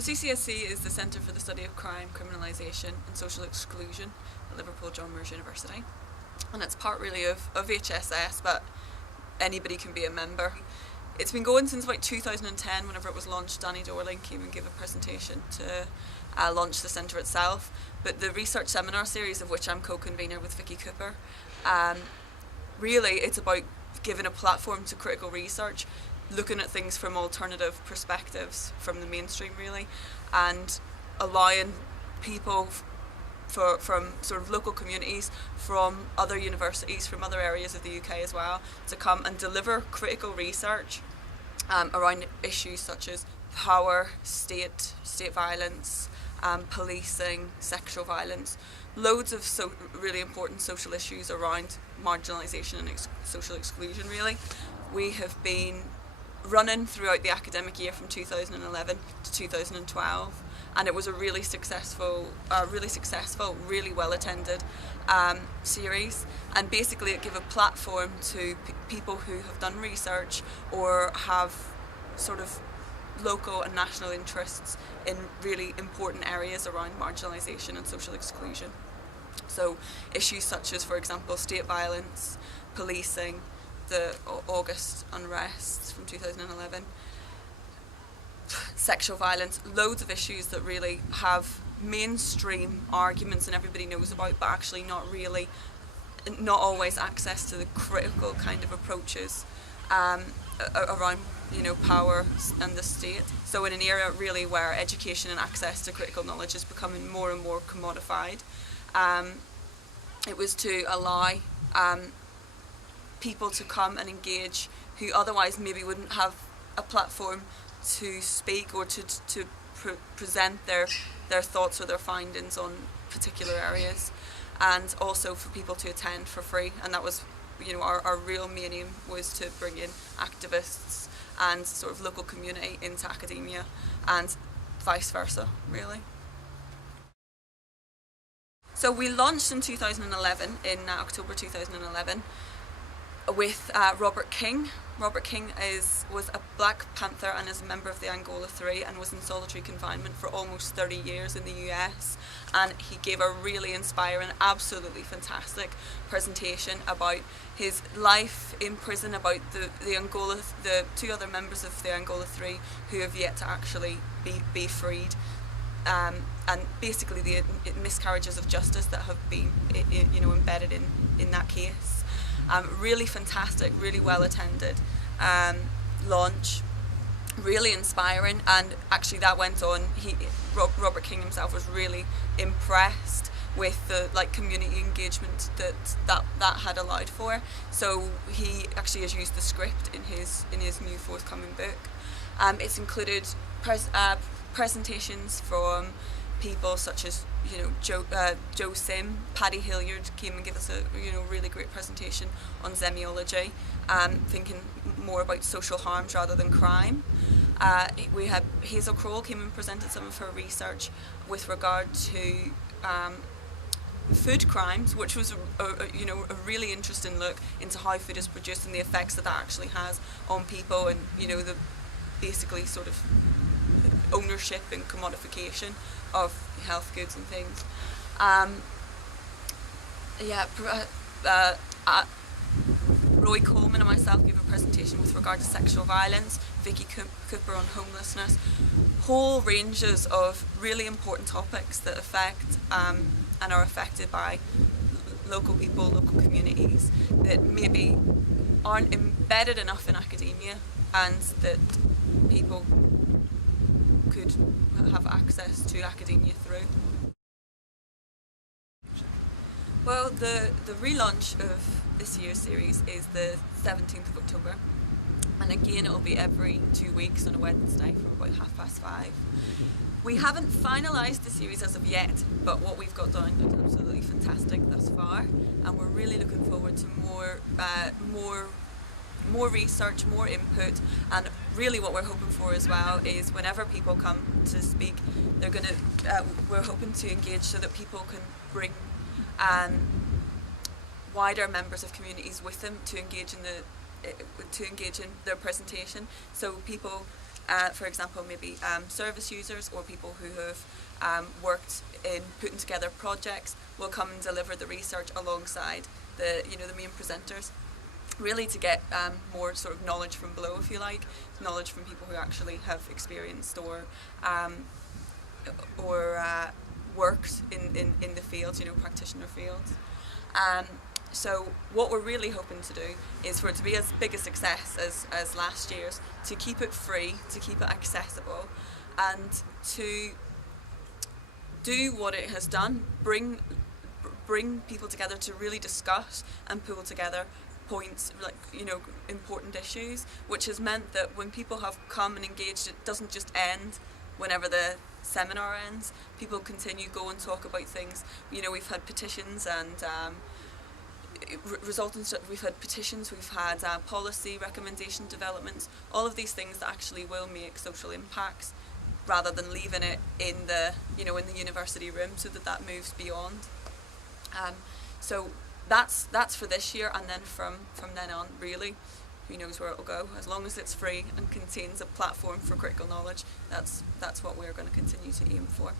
The CCSC is the Centre for the Study of Crime, Criminalisation and Social Exclusion at Liverpool John Moores University, and it's part really of HSS, but anybody can be a member. It's been going since about 2010. Whenever it was launched, Danny Dorling came and gave a presentation to launch the centre itself, but the research seminar series, of which I'm co-convener with Vicky Cooper, really it's about giving a platform to critical research, looking at things from alternative perspectives from the mainstream really, and allowing people from sort of local communities, from other universities, from other areas of the UK as well, to come and deliver critical research around issues such as power, state violence, policing, sexual violence, loads of really important social issues around marginalisation and social exclusion really. We have been running throughout the academic year from 2011 to 2012, and it was a really successful, really well attended series, and basically it gave a platform to people who have done research or have sort of local and national interests in really important areas around marginalisation and social exclusion. So issues such as, for example, state violence, policing, the August unrest from 2011, sexual violence, loads of issues that really have mainstream arguments and everybody knows about, but actually not always access to the critical kind of approaches around, you know, power and the state. So in an era really where education and access to critical knowledge is becoming more and more commodified, it was to allow people to come and engage who otherwise maybe wouldn't have a platform to speak or to present their thoughts or their findings on particular areas, and also for people to attend for free. And that was, you know, our real main aim was to bring in activists and sort of local community into academia, and vice versa really. So we launched in 2011, in October 2011, with Robert King. Robert King was a Black Panther and is a member of the Angola 3 and was in solitary confinement for almost 30 years in the US, and he gave a really inspiring, absolutely fantastic presentation about his life in prison, about the two other members of the Angola 3 who have yet to actually be freed, and basically the miscarriages of justice that have been embedded in that case. Really fantastic, really well attended launch, really inspiring, and actually that went on. Robert King himself was really impressed with the community engagement that had allowed for. So he actually has used the script in his new forthcoming book. It's included presentations from people such as, you know, Joe Sim. Paddy Hilliard came and gave us a really great presentation on semiology, thinking more about social harms rather than crime. We had Hazel Kroll came and presented some of her research with regard to food crimes, which was a really interesting look into how food is produced and the effects that actually has on people, and the basically sort of ownership and commodification of health goods and things. Roy Coleman and myself gave a presentation with regard to sexual violence, Vicky Cooper on homelessness, whole ranges of really important topics that affect and are affected by local people, local communities that maybe aren't embedded enough in academia and that people could have access to academia through. Well, the relaunch of this year's series is the 17th of October, and again it will be every 2 weeks on a Wednesday from about 5:30. We haven't finalised the series as of yet, but what we've got down looks absolutely fantastic thus far, and we're really looking forward to more research, more input, and really what we're hoping for as well is whenever people come to speak, we're hoping to engage so that people can bring wider members of communities with them to engage in their presentation. So people for example, maybe service users or people who have worked in putting together projects will come and deliver the research alongside the main presenters, really to get more sort of knowledge from below, if you like, knowledge from people who actually have experienced or worked in the fields, practitioner fields. So what we're really hoping to do is for it to be as big a success as last year's, to keep it free, to keep it accessible, and to do what it has done, bring people together to really discuss and pull together points, like important issues, which has meant that when people have come and engaged, it doesn't just end whenever the seminar ends. People continue, go and talk about things. We've had petitions and we've had petitions, we've had policy recommendation developments, all of these things that actually will make social impacts, rather than leaving it in the in the university room, so that moves beyond. So that's for this year, and then from then on, really, who knows where it'll go. As long as it's free and contains a platform for critical knowledge, that's what we're going to continue to aim for.